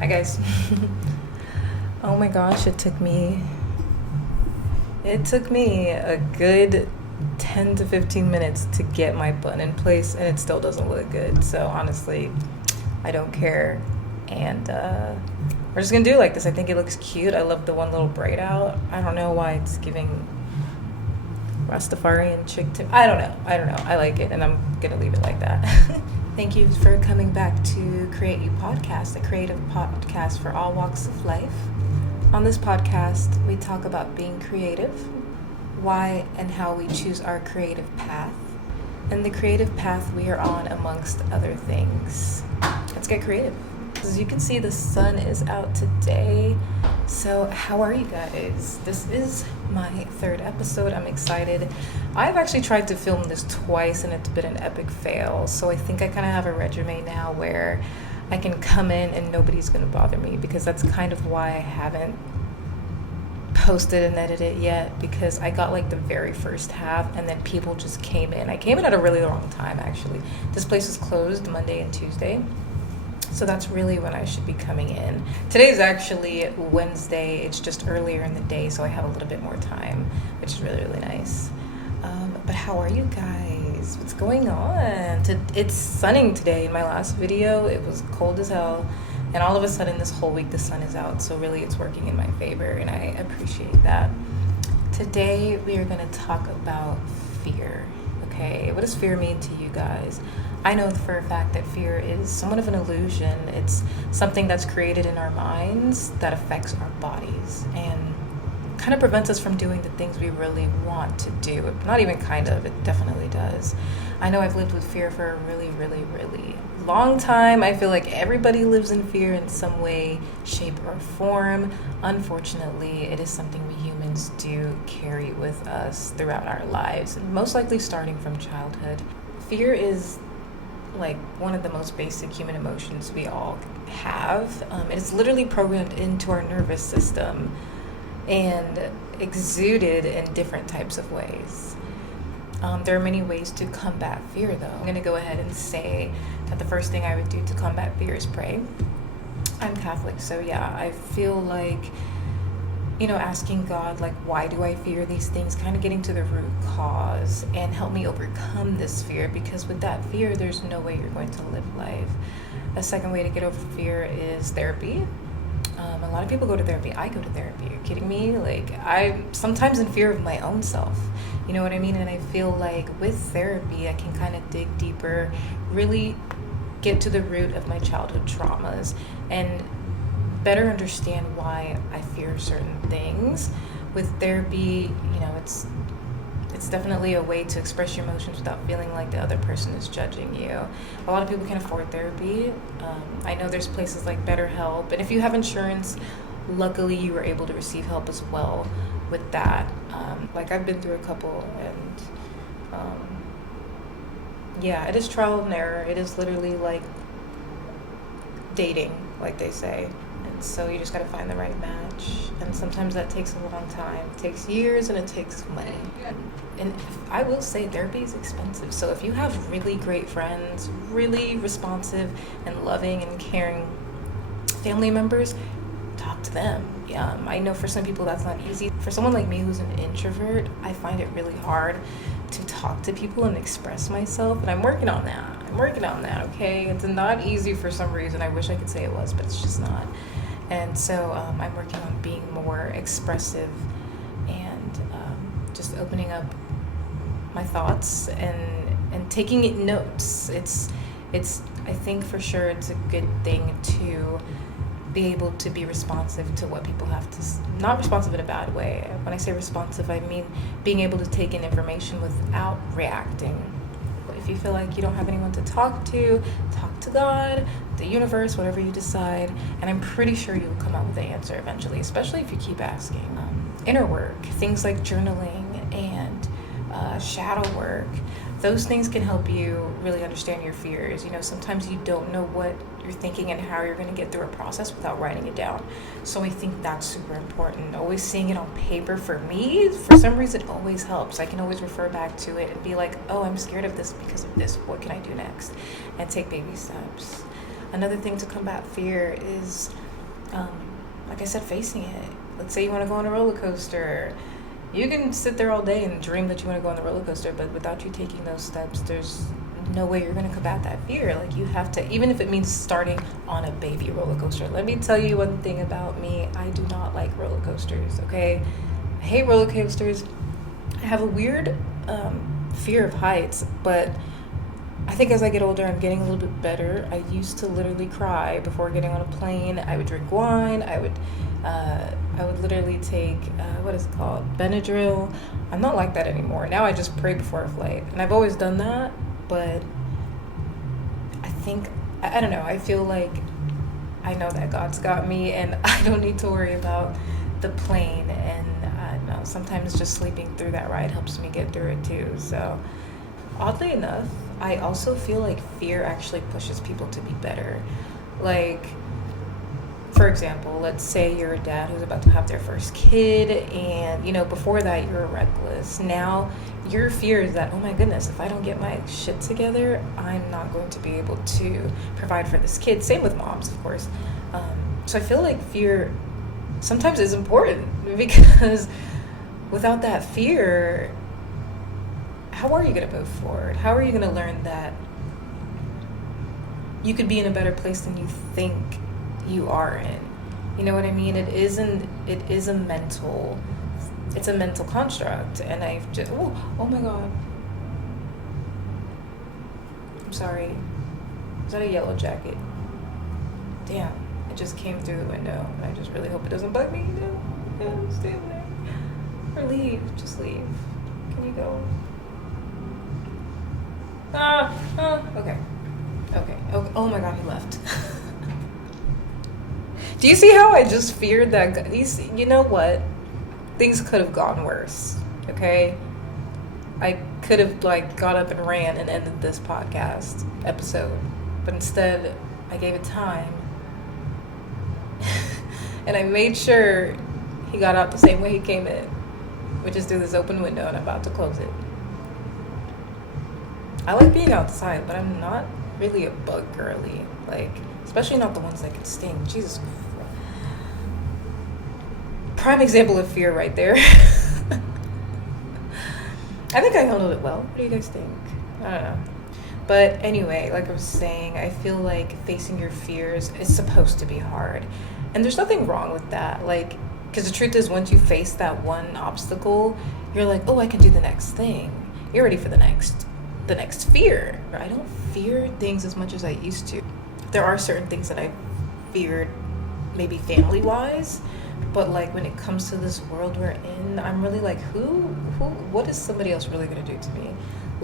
Hi guys. Oh my gosh, it took me a good 10 to 15 minutes to get my bun in place and it still doesn't look good. So honestly, I don't care. And we're just gonna do it like this. I think it looks cute. I love the one little braid out. I don't know why it's giving Rastafarian chick to I don't know. I like it and I'm gonna leave it like that. Thank you for coming back to Create You Podcast, a creative podcast for all walks of life. On this podcast, we talk about being creative, why and how we choose our creative path, and the creative path we are on amongst other things. Let's get creative. As you can see, the sun is out today. So how are you guys? This is my third episode. I'm excited. I've actually tried to film this twice and it's been an epic fail. So I think I kind of have a regimen now where I can come in and nobody's going to bother me, because that's kind of why I haven't posted and edited yet, because I got like the very first half and then people just came in. I came in at a really long time actually. This place is closed Monday and Tuesday. So that's really when I should be coming in. Today's actually Wednesday. It's just earlier in the day, so I have a little bit more time, which is really, really nice. But how are you guys? What's going on? It's sunning today. In my last video, it was cold as hell. And all of a sudden, this whole week, the sun is out. So really, it's working in my favor, and I appreciate that. Today, we are going to talk about fear. Okay, what does fear mean to you guys? I know for a fact that fear is somewhat of an illusion. It's something that's created in our minds that affects our bodies and kind of prevents us from doing the things we really want to do. Not even kind of, it definitely does. I know I've lived with fear for a really, really, really long time. I feel like everybody lives in fear in some way, shape, or form. Unfortunately, it is something we humans do carry with us throughout our lives, and most likely starting from childhood. Fear is like one of the most basic human emotions we all have. It's literally programmed into our nervous system and exuded in different types of ways. There are many ways to combat fear, though. I'm going to go ahead and say that the first thing I would do to combat fear is pray. I'm Catholic, so yeah, I feel like, asking God, like, why do I fear these things? Kind of getting to the root cause and help me overcome this fear, because with that fear, there's no way you're going to live life. A second way to get over fear is therapy. A lot of people go to therapy. I go to therapy. Are you kidding me? Like, I'm sometimes in fear of my own self. You know what I mean? And I feel like with therapy, I can kind of dig deeper, really get to the root of my childhood traumas and better understand why I fear certain things. With therapy, it's definitely a way to express your emotions without feeling like the other person is judging you. A lot of people can afford therapy. I know there's places like BetterHelp, and if you have insurance, luckily you were able to receive help as well with that. Like I've been through a couple, and yeah, it is trial and error. It is literally like dating, like they say. And so you just got to find the right match. And sometimes that takes a long time. It takes years and it takes money. And I will say therapy is expensive. So if you have really great friends, really responsive and loving and caring family members, talk to them. I know for some people that's not easy. For someone like me who's an introvert, I find it really hard to talk to people and express myself. And I'm working on that. Okay? It's not easy for some reason. I wish I could say it was, but it's just not. And so I'm working on being more expressive and just opening up my thoughts and taking notes. It's I think for sure it's a good thing to be able to be responsive to what people have to not responsive in a bad way. When I say responsive, I mean being able to take in information without reacting. If you feel like you don't have anyone to talk to God, the universe, whatever you decide, and I'm pretty sure you'll come up with the answer eventually, especially if you keep asking. Inner work, things like journaling and shadow work, those things can help you really understand your fears. Sometimes you don't know what you're thinking and how you're going to get through a process without writing it down. So I think that's super important. Always seeing it on paper, for me, for some reason, always helps. I can always refer back to it and be like, oh, I'm scared of this because of this. What can I do next? And take baby steps. Another thing to combat fear is um, like I said, facing it. Let's say you want to go on a roller coaster. You can sit there all day and dream that you want to go on the roller coaster, but without you taking those steps, there's no way you're going to combat that fear. Like, you have to, even if it means starting on a baby roller coaster. Let me tell you one thing about me. I do not like roller coasters, okay? I hate roller coasters. I have a weird fear of heights, but I think as I get older, I'm getting a little bit better. I used to literally cry before getting on a plane. I would drink wine. I would literally take, what is it called? Benadryl. I'm not like that anymore. Now I just pray before a flight. And I've always done that, but I think, I don't know, I feel like I know that God's got me and I don't need to worry about the plane. And I don't know, sometimes just sleeping through that ride helps me get through it too. So oddly enough, I also feel like fear actually pushes people to be better. Like, for example, let's say you're a dad who's about to have their first kid, and before that you're reckless. Now your fear is that, oh my goodness, if I don't get my shit together, I'm not going to be able to provide for this kid. Same with moms, of course. So I feel like fear sometimes is important, because without that fear, how are you going to move forward? How are you going to learn that you could be in a better place than you think you are in? You know what I mean? It's a mental construct. And I've just, oh my God. I'm sorry. Is that a yellow jacket? Damn, it just came through the window. And I just really hope it doesn't bug me. No, stay over there. Or leave, just leave. Can you go? Okay. Oh my God, he left. Do you see how I just feared that? You know what? Things could have gone worse, okay? I could have, got up and ran and ended this podcast episode. But instead, I gave it time. And I made sure he got out the same way he came in, which is through this open window, and I'm about to close it. I like being outside, but I'm not really a bug girly. Especially not the ones that can sting. Jesus. Prime example of fear right there. I think I handled it well. What do you guys think? I don't know. But anyway, like I was saying, I feel like facing your fears is supposed to be hard. And there's nothing wrong with that. Because the truth is, once you face that one obstacle, you're like, oh, I can do the next thing. You're ready for the next fear. I don't fear things as much as I used to. There are certain things that I feared, maybe family-wise, but when it comes to this world we're in, I'm really like, what is somebody else really gonna do to me?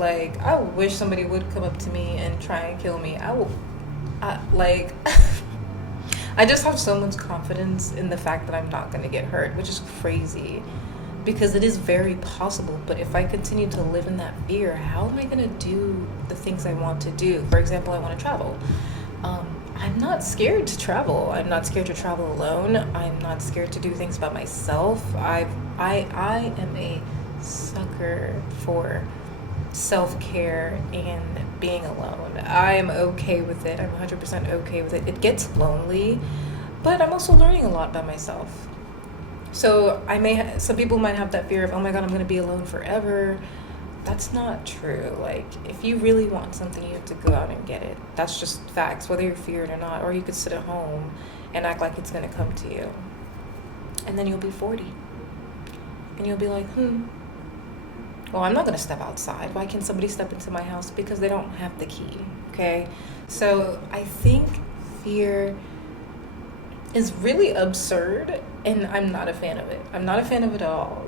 I wish somebody would come up to me and try and kill me. I just have so much confidence in the fact that I'm not gonna get hurt, which is crazy. Because it is very possible, but if I continue to live in that fear, how am I going to do the things I want to do? For example, I want to travel. I'm not scared to travel. I'm not scared to travel alone. I'm not scared to do things by myself. I am a sucker for self-care and being alone. I am okay with it. I'm 100% okay with it. It gets lonely, but I'm also learning a lot by myself. So some people might have that fear of, oh my God, I'm going to be alone forever. That's not true. If you really want something, you have to go out and get it. That's just facts, whether you're feared or not. Or you could sit at home and act like it's going to come to you. And then you'll be 40. And you'll be like, well, I'm not going to step outside. Why can somebody step into my house? Because they don't have the key, okay? So I think fear is really absurd, and I'm not a fan of it. I'm not a fan of it at all.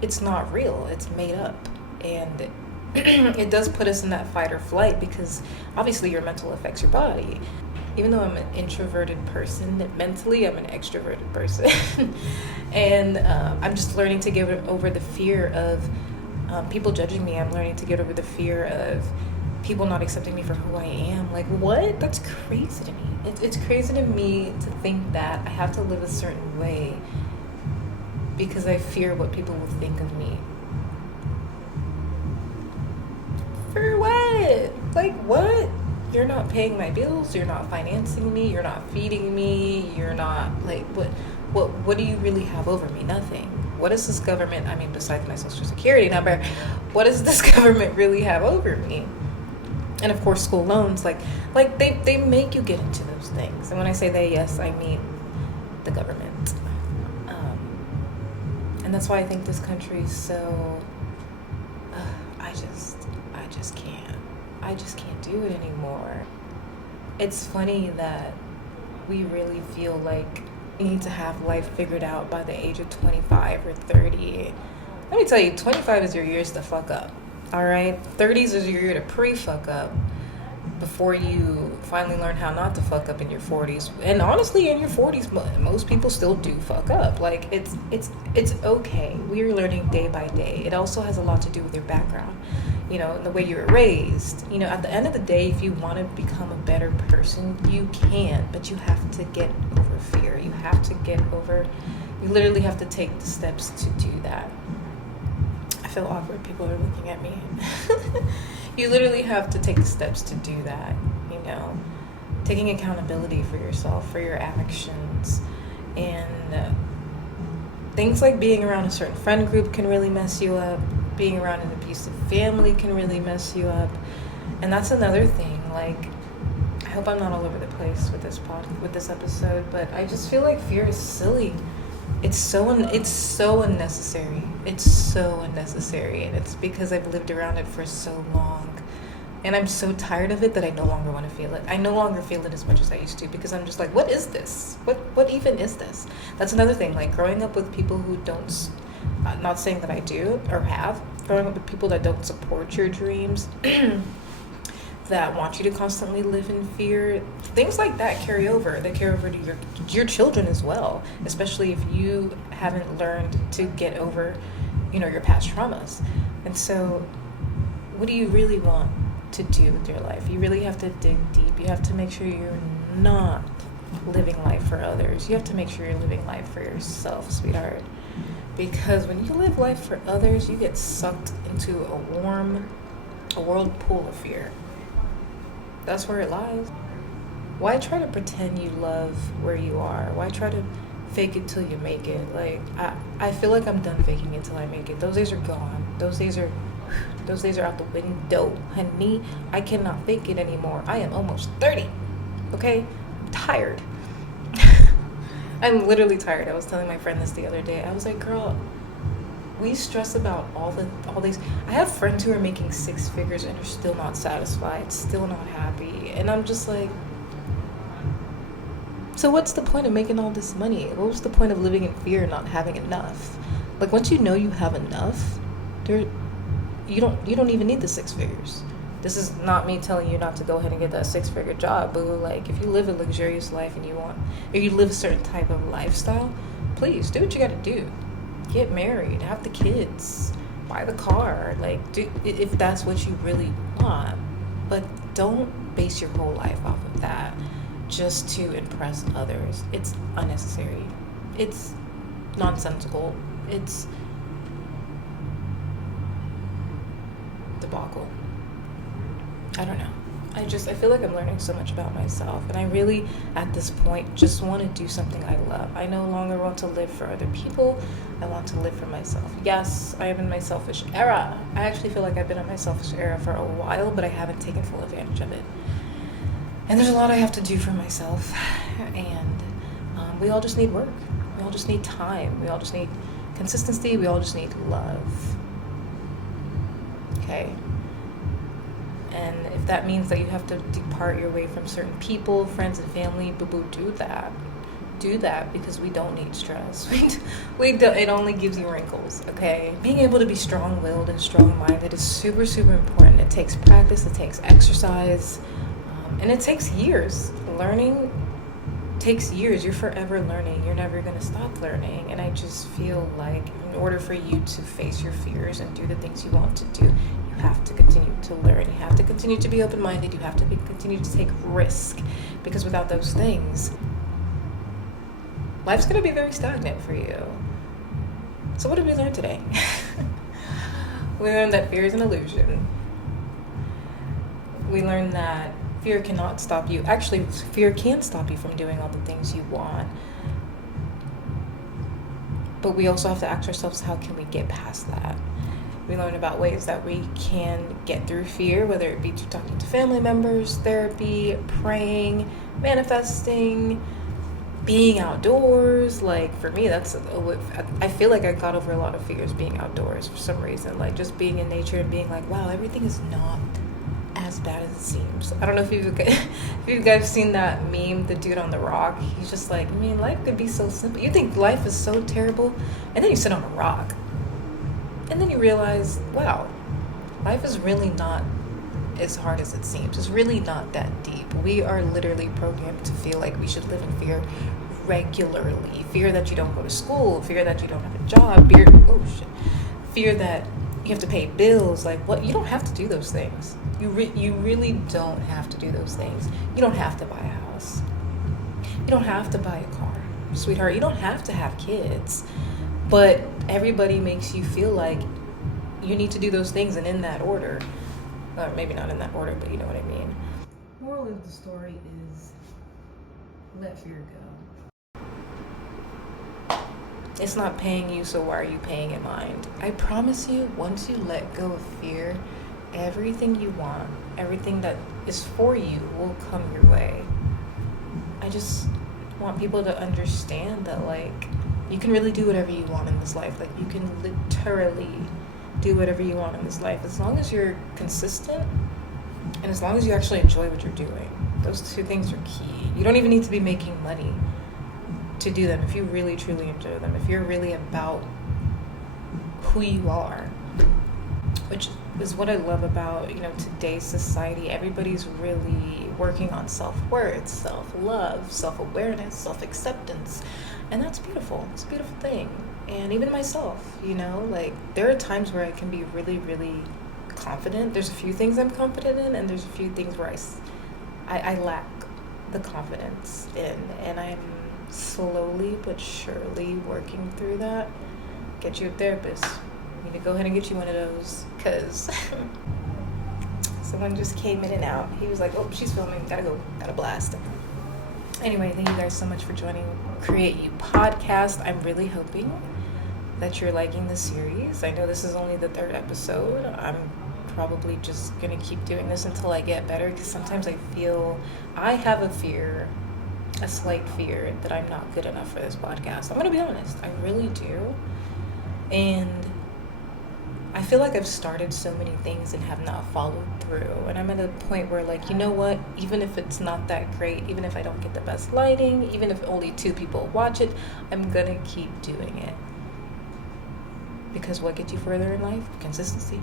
It's not real. It's made up, and it does put us in that fight or flight, because obviously your mental affects your body. Even though I'm an introverted person, mentally I'm an extroverted person. And I'm just learning to get over the fear of people judging me. I'm learning to get over the fear of people not accepting me for who I am. What? That's crazy to me. It's crazy to me to think that I have to live a certain way because I fear what people will think of me. For what? What? you're not paying my bills, you're not financing me, you're not feeding me, you're not like what do you really have over me? Nothing. What is this government, I mean, besides my social security number, what does this government really have over me? And of course, school loans, like they make you get into those things. And when I say they, yes, I mean the government. And that's why I think this country is so, I just can't do it anymore. It's funny that we really feel like we need to have life figured out by the age of 25 or 30. Let me tell you, 25 is your years to fuck up. All right? 30s is your year to pre-fuck up before you finally learn how not to fuck up in your 40s. And honestly, in your 40s, most people still do fuck up. Like, it's okay. We're learning day by day. It also has a lot to do with your background, you know, the way you were raised. You know, at the end of the day, if you want to become a better person, you can, but you have to get over fear. You literally have to take the steps to do that. I feel awkward. People are looking at me. You literally have to take the steps to do that, you know, taking accountability for yourself, for your actions. And things like being around a certain friend group can really mess you up. Being around an abusive family can really mess you up. And that's another thing. Like, I hope I'm not all over the place with this episode, but I just feel like fear is silly. It's so unnecessary. It's so unnecessary, and it's because I've lived around it for so long. And I'm so tired of it that I no longer want to feel it. I no longer feel it as much as I used to, because I'm just like, what is this? What even is this? That's another thing. Like, growing up with people who don't, not saying that I do or have, growing up with people that don't support your dreams, that want you to constantly live in fear, things like that carry over. They carry over to your children as well, especially if you haven't learned to get over, you know, your past traumas. And so, what do you really want to do with your life? You really have to dig deep. You have to make sure you're not living life for others. You have to make sure you're living life for yourself, sweetheart. Because when you live life for others, you get sucked into a whirlpool of fear. That's where it lies. Why try to pretend you love where you are? Why try to fake it till you make it? Like, I feel like I'm done faking it till I make it. Those days are gone. Those days are out the window, honey. I cannot fake it anymore. I am almost 30. Okay? I'm tired. I'm literally tired. I was telling my friend this the other day. I was like, girl, we stress about all these. I have friends who are making 6 figures and are still not satisfied, still not happy. And I'm just like, so what's the point of making all this money? What was the point of living in fear and not having enough? Like, once you know you have enough, you don't even need the 6 figures. This is not me telling you not to go ahead and get that 6-figure job, boo. Like, if you live a luxurious life and you live a certain type of lifestyle, please do what you gotta do. Get married, have the kids, buy the car, like, do if that's what you really want. But don't base your whole life off of that just to impress others. It's unnecessary. It's nonsensical. It's debacle. I don't know. I feel like I'm learning so much about myself, and I really, at this point, just want to do something I love. I no longer want to live for other people. I want to live for myself. Yes, I am in my selfish era. I actually feel like I've been in my selfish era for a while, but I haven't taken full advantage of it. And there's a lot I have to do for myself, and we all just need work. We all just need time. We all just need consistency. We all just need love. Okay? And if that means that you have to depart your way from certain people, friends and family, boo-boo, do that. Do that, because we don't need stress. We don't. It only gives you wrinkles, okay? Being able to be strong-willed and strong-minded is super, super important. It takes practice. It takes exercise. And it takes years. Learning takes years. You're forever learning. You're never going to stop learning. And I just feel like in order for you to face your fears and do the things you want to do, you have to continue to learn. You have to continue to be open-minded. You have to continue to take risk. Because without those things, life's going to be very stagnant for you. So what did we learn today? We learned that fear is an illusion. We learned that Fear cannot stop you. Actually, fear can stop you from doing all the things you want. But we also have to ask ourselves, how can we get past that? We learn about ways that we can get through fear, whether it be through talking to family members, therapy, praying, manifesting, being outdoors. Like for me, I feel like I got over a lot of fears being outdoors for some reason. Like just being in nature and being like, wow, everything is not as bad as it seems. I don't know if you guys have seen that meme, the dude on the rock. He's just like, I mean, life could be so simple. You think life is so terrible, and then you sit on a rock, and then you realize, wow, life is really not as hard as it seems. It's really not that deep. We are literally programmed to feel like we should live in fear regularly. Fear that you don't go to school, fear that you don't have a job, fear that you have to pay bills. Like, what? You don't have to do those things. You really don't have to do those things. You don't have to buy a house. You don't have to buy a car, sweetheart. You don't have to have kids. But everybody makes you feel like you need to do those things, and in that order. Maybe not in that order, but you know what I mean. Moral of the story is, let fear go. It's not paying you, so why are you paying it mind? I promise you, once you let go of fear, everything you want, everything that is for you will come your way. I just want people to understand that, like, you can really do whatever you want in this life. Like, you can literally do whatever you want in this life as long as you're consistent and as long as you actually enjoy what you're doing. Those two things are key. You don't even need to be making money to do them if you really truly enjoy them, if you're really about who you are, which is what I love about, today's society. Everybody's really working on self-worth, self-love, self-awareness, self-acceptance, and that's beautiful. It's a beautiful thing. And even myself, like there are times where I can be really, really confident. There's a few things I'm confident in, and there's a few things where I lack the confidence in, and I'm slowly but surely working through that. Get you a therapist. You need to go ahead and get you one of those, because someone just came in and out. He was like, oh, she's filming, gotta go, gotta blast. Anyway, thank you guys so much for joining Create You Podcast. I'm really hoping that you're liking the series. I know this is only the 3rd episode. I'm probably just gonna keep doing this until I get better, because sometimes I feel I have a slight fear that I'm not good enough for this podcast. I'm gonna be honest, I really do. And I feel like I've started so many things and have not followed through. And I'm at a point where, like, you know what? Even if it's not that great, even if I don't get the best lighting, even if only 2 people watch it, I'm gonna keep doing it. Because what gets you further in life? Consistency.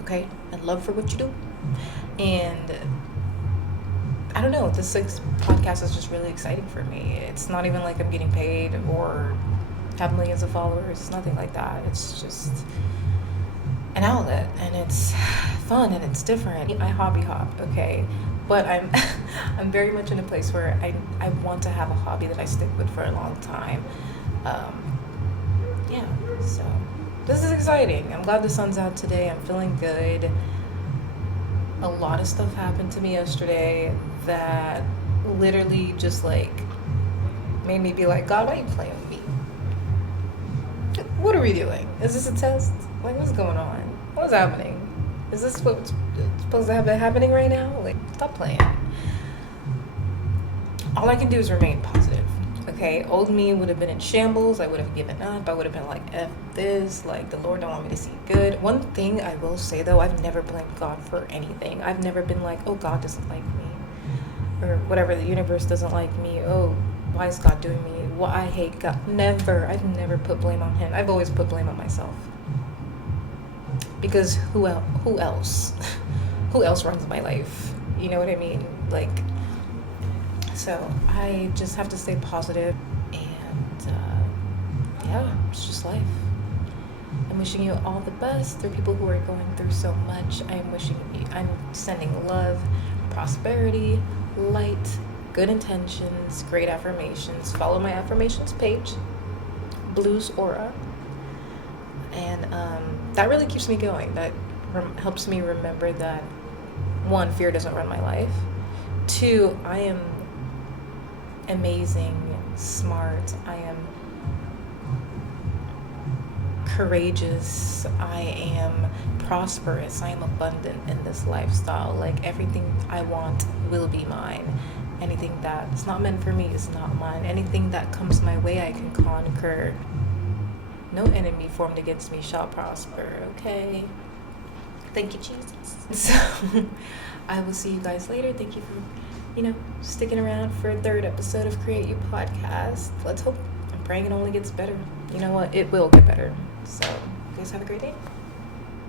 Okay? And love for what you do. And I don't know, this podcast is just really exciting for me. It's not even like I'm getting paid or have millions of followers. It's nothing like that. It's just an outlet, and it's fun and it's different. I hobby hop, okay? But I'm I'm very much in a place where I want to have a hobby that I stick with for a long time. So this is exciting. I'm glad the sun's out today. I'm feeling good. A lot of stuff happened to me yesterday that literally just like made me be like, God, why are you playing with me? What are we doing? Is this a test? Like, what's going on? What's happening? Is this what's supposed to have been happening right now? Like, stop playing. All I can do is remain positive. Okay, old me would have been in shambles. I would have given up. I would have been like, F this. Like, the Lord don't want me to see good. One thing I will say, though, I've never blamed God for anything. I've never been like, oh, God doesn't like me. Or whatever, the universe doesn't like me. Oh, why is God doing me? Well, I hate God. Never. I've never put blame on him. I've always put blame on myself. Because who else? Who else runs my life? You know what I mean? Like, so I just have to stay positive, and it's just life. I'm wishing you all the best. There are people who are going through so much. I'm sending love, prosperity, light, good intentions, great affirmations. Follow my affirmations page, Blues Aura, and that really keeps me going. That helps me remember that one, fear doesn't run my life. Two, I am amazing, smart. I am courageous. I am prosperous. I am abundant in this lifestyle. Like, everything I want will be mine. Anything that's not meant for me is not mine. Anything that comes my way, I can conquer. No enemy formed against me shall prosper, okay? Thank you, Jesus. So, I will see you guys later. Thank you for, sticking around for a third episode of Create You Podcast. Let's hope. I'm praying it only gets better. You know what? It will get better. So, you guys have a great day.